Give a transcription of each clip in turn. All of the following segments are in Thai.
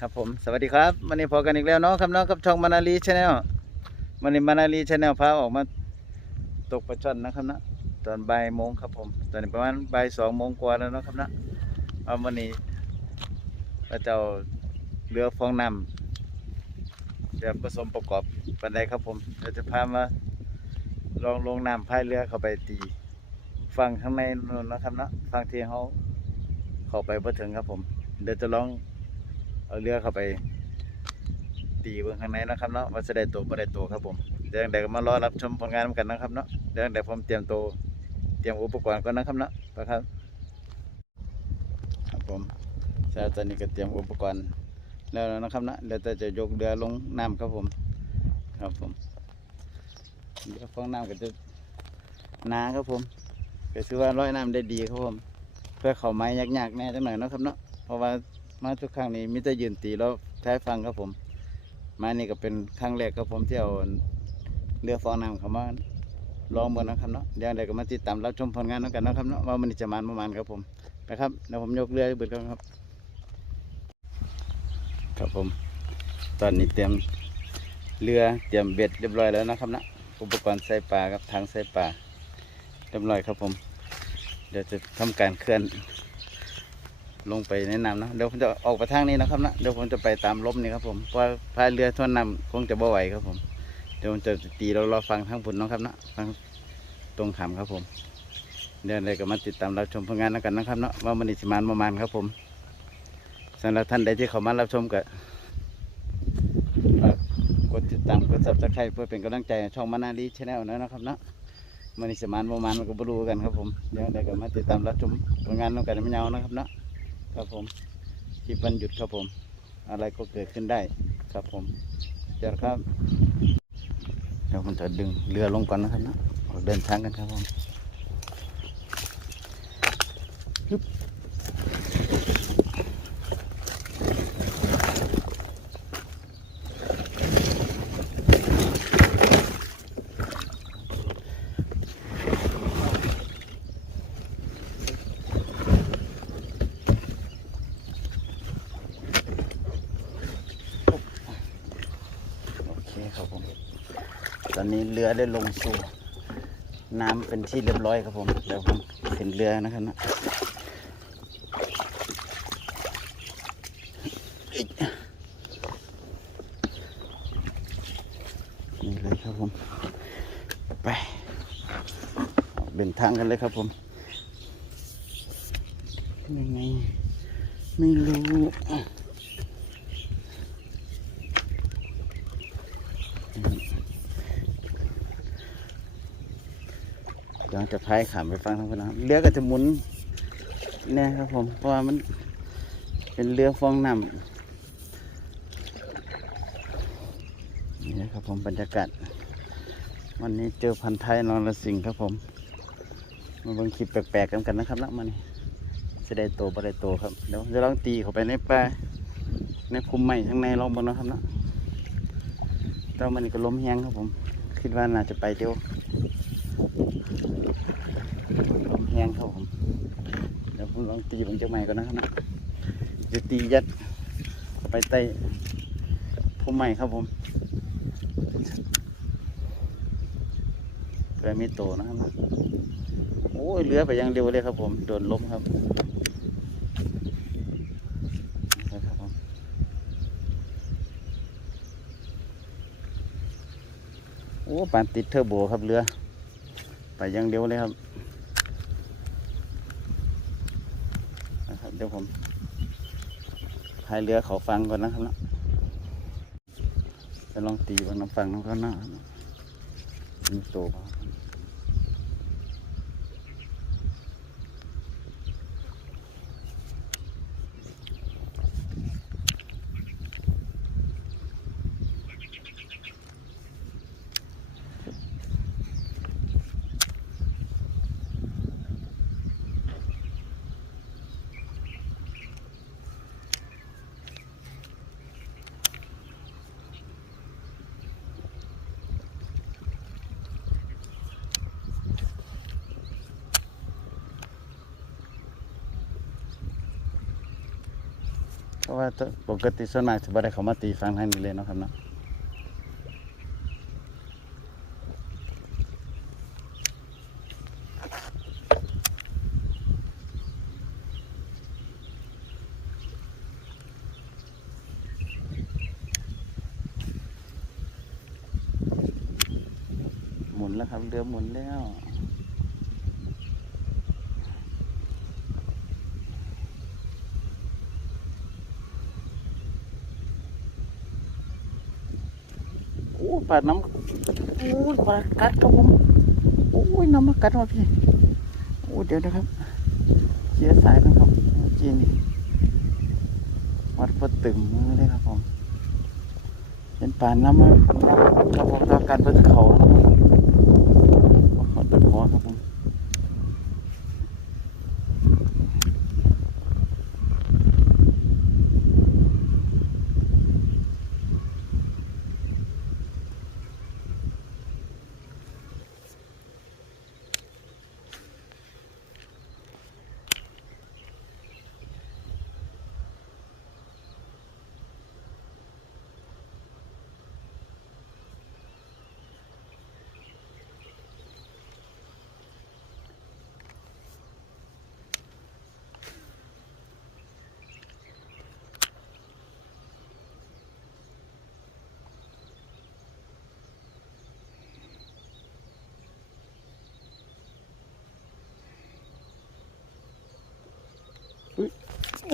ครับผมสวัสดีครับวันนี้พอกันอีกแล้วเนาะครับเนาะกับช่องมานาลีชาแนลวันนี้มานาลีชาแนลพาออกมาตกปลาช่อนนะครับนะตอนบ่ายโมงครับผม ตอนนี้ประมาณบ่ายสองโมงกว่าแล้วเนาะครับนะเอาวันนี้พระเจ้าเรือฟองน้ำจะผสมประกอบปันใดครับผมเราจะพามาลองลงน้ำพายเรือเข้าไปตีฝั่งข้างในนู่นนะครับนะฝั่งที่เขาเข้าไปพอถึงครับผม เดี๋ยวจะลอง เอาเรือเข้าไป ตีเบื้องข้างในนะครับเนาะว่าจะได้ตัวบ่ได้ตัวครับผมเดี๋ยวเดี๋ยวมารอรับชมผลงานกันนะครับเนาะเดี๋ยวเดี๋ยวผมเตรียมตัวเตรียมอุปกรณ์ก่อนนะครับเนาะไปครับครับผมชาตอนนี้ก็เตรียมอุปกรณ์แล้วนะครับเนาะเดี๋ยวจะจะยกเรือลงน้ำครับผม ครับผมเรือฟองน้ำก็จะหนาครับผมก็ถือว่าร้อยน้ำได้ดีครับผม เพื่อเขาไม้ยากๆแน่จังหน่อยนะครับเนาะเพราะว่า มาทุกครั้งนี้มิจะยืนตีแล้วท้ฟังครับผมมานี่ก็เป็นครั้งแรกครับผมที่เอาเรือฟองน้ำเข้ามาลองเมืองนะครับเนาะเดี๋ยวเดี๋ยวก็มาติดตามรับชมผลงานแล้วกันนะครับเนาะว่ามันจะมันประมาณครับผมนะครับเดี๋ยวผมยกเรือให้เบิดก่อนครับ ครับผม ตอนนี้เตรียมเรือเตรียมเบ็ดเรียบร้อยแล้วนะครับนะอุปกรณ์ใส่ปลาครับทางใส่ปลาเรียบร้อยครับผม เดี๋ยวจะทำการเคลื่อน ลงไปแนะนำนะเดี๋ยวผมจะออกไปทางนี้นะครับนะเดี๋ยวผมจะไปตามลมนี่ครับผมเพราะพายเรือท่วนนำคงจะบ่ไหวครับผมเดี๋ยวผมจะตีเรารอฟังทางผลนาะครับนะฟังตรงขามครับผมเดี๋ยวอะไรก็มาติดตามรับชมผลงานแล้วกันนะครับเนาะว่ามันอิสมานประมาณครับผมสำหรับท่านใดที่เข้ามารับชมก็กดติดตามกดซับสไครต์เพื่อเป็นกำลังใจช่องมานาลีชาแนลนะครับเนาะมันอิสมานประมาณก็บรู้กันครับผมเดี๋ยวอะไรก็มาติดตามรับชมผลงานแล้วกันไม่ยาวนะครับเนาะ ครับผมคลิปวันหยุดครับผม อะไรก็เกิดขึ้นได้ครับผมเจอกันครับเดี๋ยวผมจะดึงเรือลงก่อนนะครับนะออกเดินทางกันครับผมฮึบโอเคครับผม ต อนนี้เรือได้ลงสู่น้ำเป็นที่เรียบร้อยครับผม เดี๋ยวผมขึ้นเรือนะครับนะนี่เลยครับผม ไปเดินทางกันเลยครับผมยังไงไม่รู้ ดี๋ยวจะพายขามไปฟังทางพนะครับเรือก็จะหมุนเนี่ยครับผม เพราะว่ามันเป็นเรือฟองน้ำนี่นะครับผมบรรยากาศ วันนี้เจอพันธุ์ไทยนอนละสิงครับผม มาเบิ่งคลิปแปลกๆกันกันนะครับนะมันจะได้โตบ่ได้โตครับ เดี๋ยวจะลองตีเข้าไปในป่าในภูมิใหม่ข้างในลองบนนะครับนะแต่ว่ามันก็ล้มแห้งครับผม คิดว่าน่าจะไปเดียว ลมแห้ง ครับผมเดี๋ยวผมลองตีผมจะใหม่ก่อนนะครับนะจะตียัดไปใต้พุ่มใหม่ครับผมเพื่อไม่โตนะครับนะโอ้ยเรือไปยังเร็วเลยครับผมโดนล้มครับนะครับผมโอ้ปานติดเทอร์โบครับเรือ ไปยังเร็วเลยครับ นะครับ เดี๋ยวผมพายเรือเขาฟังก่อนนะครับนะจะลองตีบนน้ำฟังน้ำข้างหน้ามีโต บ้างว่าปกติส่วนมากจะบ่ได้เขามาตีฟังทางนี้เลยเนาะครับเนาะหมุนแล้วครับเรือหมุนแล้ว โอ้ปลาน้ำโอ้ยปลากัดครับผมโอ้ยน้ำมากัดมาพี่โอ้เดี๋ยวนะครับเสียสายแล้วครับเมื่อกี้นี่วัดพดตึมมือเลยครับผมเป็นปลาน้ำมาครับผมต่อการเปิดเขาครับผมขอตัดหัวครับผม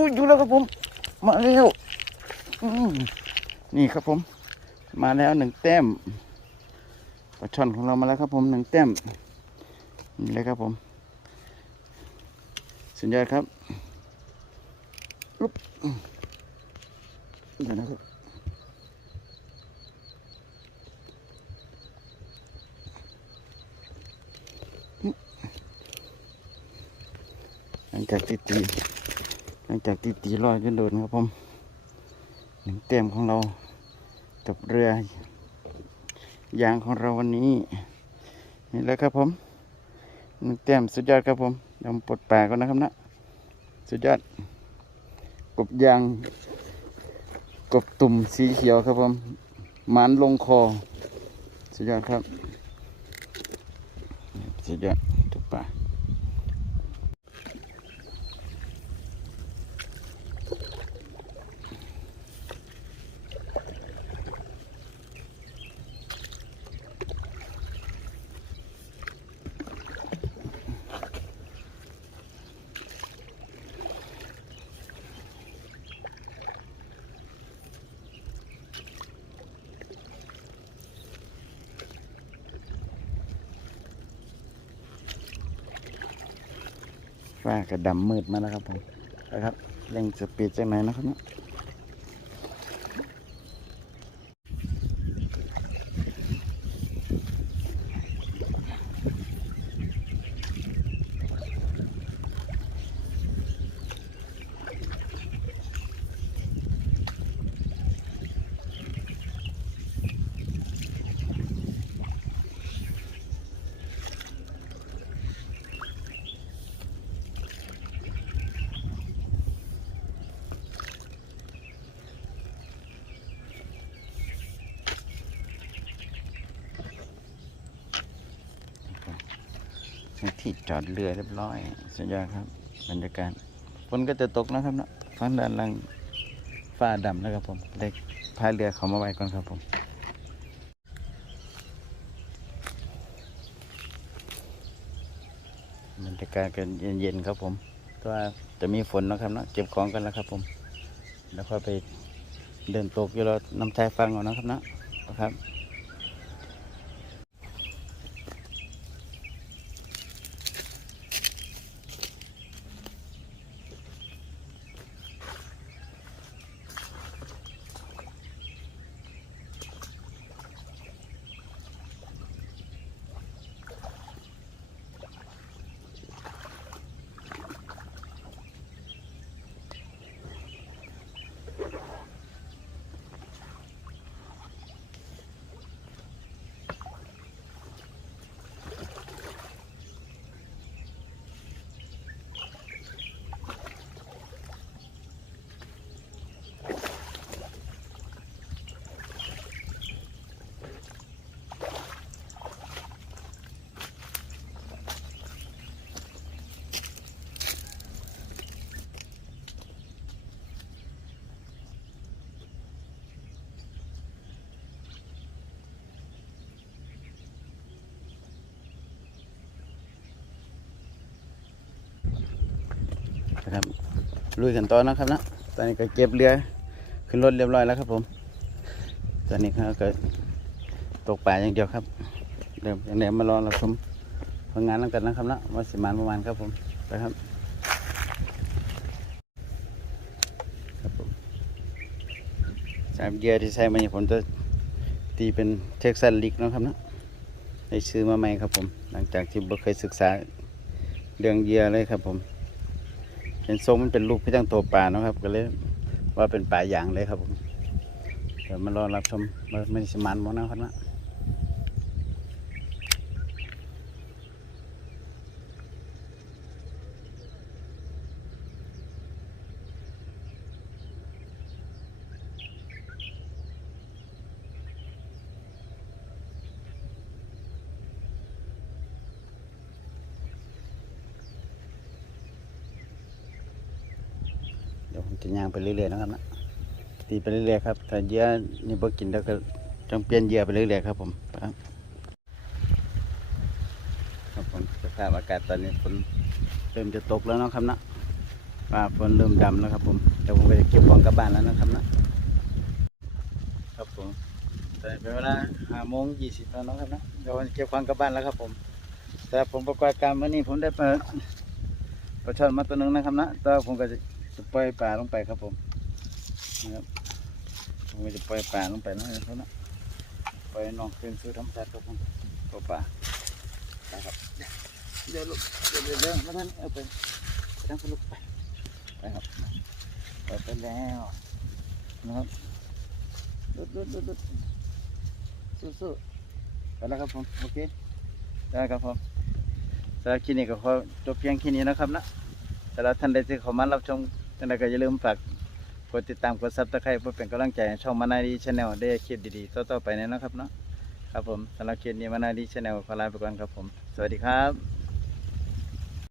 อุ้ยอยู่แล้วครับผม มาแล้วนี่ครับผม มาแล้วหนึ่งแต้มปลาช่อนของเรามาแล้วครับผมหนึ่งแต้มนี่เลยครับผม สุดยอดครับอุ๊บเดี๋ยวนะครับหลังจากที่ตี ลังจากที่ตีลอยจนโดนครับผมหนึ่งแต้มของเรากับเรือยางของเราวันนี้นี่แหละครับผมหนึ่งแต้มสุดยอดครับผมยำปลดแปลก่อนนะครับนะสุดยอดกบยางกบตุ่มสีเขียวครับผมหมันลงคอสุดยอดครับสุดยอดทุกปลา ฟ้าก็ดำมืดมาแล้วครับผมนะครับเร่งสปีดจากไหมนะครับเนาะ ที่จอดเรือเรียบร้อยสุดยอดครับบรรยากาศฝนก็จะตกนะครับเนาะฟังด้านหลังฟ้าดำนะครับผมเด็กพายเรือเขามาไว้ก่อนครับผมบรรยากาศกันเย็นๆครับผมก็จะมีฝนนะครับเนาะเก็บของกันแล้วครับผม แล้วค่อยไปเดินตกอยู่รอน้ำชายฟังเอานะครับเนาะนะครับ นะครับลุยกันต่อนะครับนะตอนนี้ก็เก็บเรือขึ้นรถเรียบร้อยแล้วครับผม ตอนนี้เขาก็ตกป่าอย่างเดียวครับเดี๋ยวเดี๋ยวมารอเรับชมผลงานแล้วกันนะครับนะว่าสิมานประมาณครับผมไปครับครับผมสามเกียร์ที่ใช้มาเนี่ยผมจะตีเป็นเท็กซัสลิกนะครับนะได้ซื้อมาใหม่ครับผม หลังจากที่เคยศึกษาเรื่องเหยียเลยครับผม ห็นทรงมันเป็นลูกพี่ตั้งตัวปลาเนาะครับ ก็เลยว่าเป็นปลาอย่างเลยครับผมเดี๋ยวมารอรับชมไม่ใช่มันมองนะครับนะ จะย่างไปเรื่อยๆนะครับนะตีไปเรื่อยๆครับถ้าเหยื่อนี่บ่กินแล้วก็จงเปลี่ยนเหยื่อไปเรื่อยๆครับผมครับครับผมสภาพอากาศตอนนี้ฝนเริ่มจะตกแล้วนะครับนะฟ้าฝนเริ่มดำแล้วครับผมเดี๋ยวผมก็จะเก็บของกลับบ้านแล้วนะครับนะครับผมตอนนี้เป็นเวลาห้าโมงยี่สิบแล้วนะครับนะเดี๋ยวผมเก็บของกลับบ้านแล้วครับผม แต่ผมประกอบการเมื่อนี้ผมได้ปปลาช่อนมาตัวหนึงนะครับนะแต่ผมก็จะ จะปล่อยปลาลงไปครับผมนะครับผมจะปล่อยปลาลงไปนะครับนะปล่อยน้องคืนสู่ธรรมชาติครับผมตัวปลาครับเดี๋ยวลูกเดี๋ยวเดี๋ยวเดี๋ยวมาท่านเอาไปไปทางพลุกไปไปครับปไปแล้วนะครับดุดดุดดุดดุดสู้สู้ไปแล้วครับผมโอเคได้ครับผมสำหรับคลินิกก็ขอจบเพียงแค่นี้นะครับนะสำหรับท่านใดที่เข้ามารับชม ท่านใดก็อย่าลืมฝากกดติดตามกดซับสไครป์เพื่อเป็นกำลังใจให้ช่องมานาดีชาแนลได้คลิปดีๆ ต่อๆไปเนยนะครับเนาะครับผมสำหรับคลิปนี้มานาดีชาแนลขอลาไปก่อนครับผม สวัสดีครับ